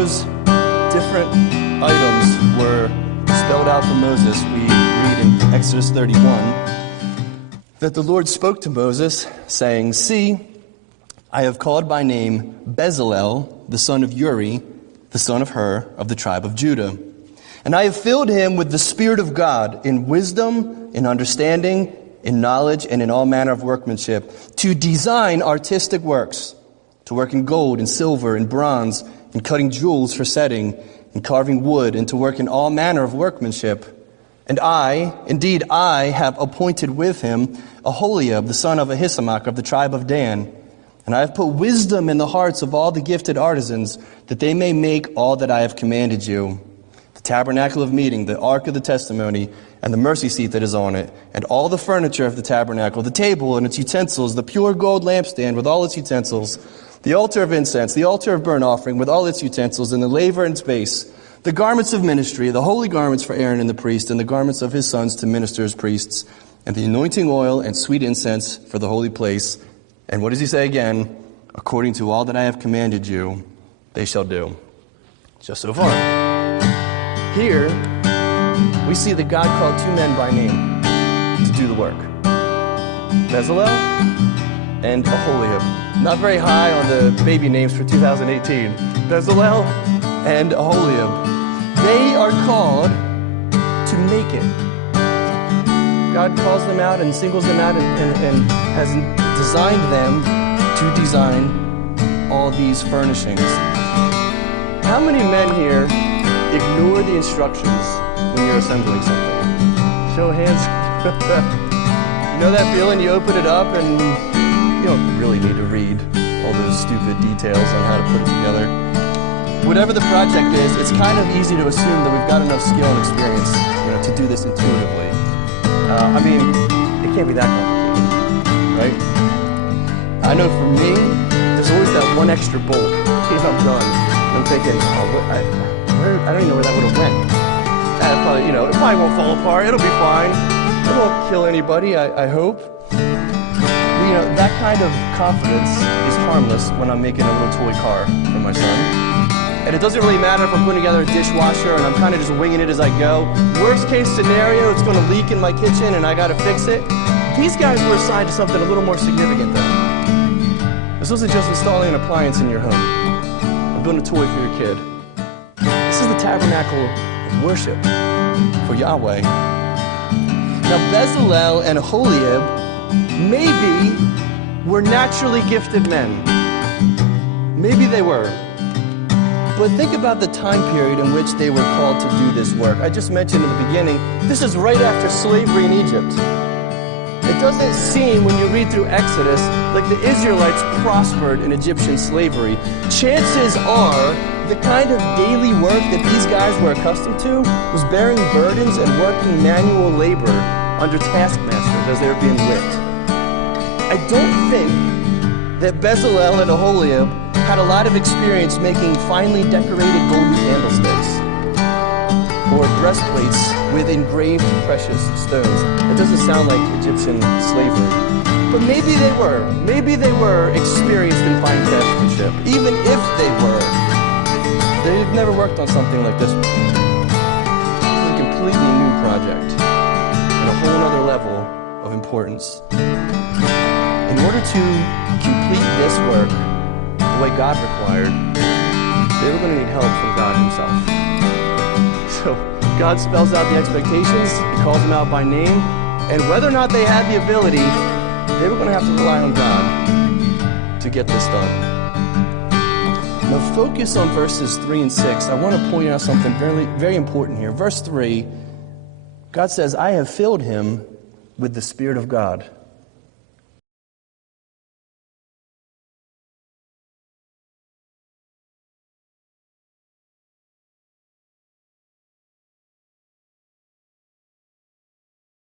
those different items were spelled out for Moses, we read in Exodus 31 that the Lord spoke to Moses, saying, "See, I have called by name Bezalel, the son of Uri, the son of Hur, of the tribe of Judah. And I have filled him with the Spirit of God, in wisdom, in understanding, in knowledge, and in all manner of workmanship, to design artistic works, to work in gold and silver and bronze, in cutting jewels for setting, in carving wood, and to work in all manner of workmanship. And I, indeed I, have appointed with him Aholiab, the son of Ahisamach, of the tribe of Dan. And I have put wisdom in the hearts of all the gifted artisans, that they may make all that I have commanded you. The tabernacle of meeting, the ark of the testimony, and the mercy seat that is on it, and all the furniture of the tabernacle, the table and its utensils, the pure gold lampstand with all its utensils, the altar of incense, the altar of burnt offering with all its utensils, and the laver and its base, the garments of ministry, the holy garments for Aaron and the priest, and the garments of his sons to minister as priests, and the anointing oil and sweet incense for the holy place. And what does he say again? According to all that I have commanded you, they shall do." Just so far. Here, we see that God called two men by name to do the work. Bezalel and Aholiab. Not very high on the baby names for 2018. Bezalel and Aholiab. They are called to make it. God calls them out and singles them out and has designed them to design all these furnishings. How many men here ignore the instructions when you're assembling something? Show of hands. You know that feeling? You open it up and you don't really need to read all those stupid details on how to put it together. Whatever the project is, it's kind of easy to assume that we've got enough skill and experience, to do this intuitively. It can't be that complicated, right? I know for me, there's always that one extra bolt. I'm done. I'm thinking, I don't even know where that would have went. That probably, it probably won't fall apart. It'll be fine. It won't kill anybody, I hope. That kind of confidence is harmless when I'm making a little toy car for my son. And it doesn't really matter if I'm putting together a dishwasher and I'm kind of just winging it as I go. Worst case scenario, it's going to leak in my kitchen and I got to fix it. These guys were assigned to something a little more significant though. This wasn't just installing an appliance in your home or building a toy for your kid. This is the tabernacle of worship for Yahweh. Now Bezalel and Aholiab maybe were naturally gifted men. Maybe they were. But think about the time period in which they were called to do this work. I just mentioned in the beginning, this is right after slavery in Egypt. It doesn't seem, when you read through Exodus, like the Israelites prospered in Egyptian slavery. Chances are, the kind of daily work that these guys were accustomed to was bearing burdens and working manual labor under taskmasters as they were being whipped. I don't think that Bezalel and Aholiab had a lot of experience making finely decorated golden candlesticks or breastplates with engraved precious stones. It doesn't sound like Egyptian slavery. But maybe they were. Maybe they were experienced in fine craftsmanship. Even if they were, they've never worked on something like this before. It's a completely new project and a whole other level of importance. In order to complete this work the way God required, they were going to need help from God himself. So God spells out the expectations, he calls them out by name, and whether or not they had the ability, they were going to have to rely on God to get this done. Now focus on verses 3 and 6. I want to point out something very, very important here. Verse 3, God says, I have filled him with the Spirit of God.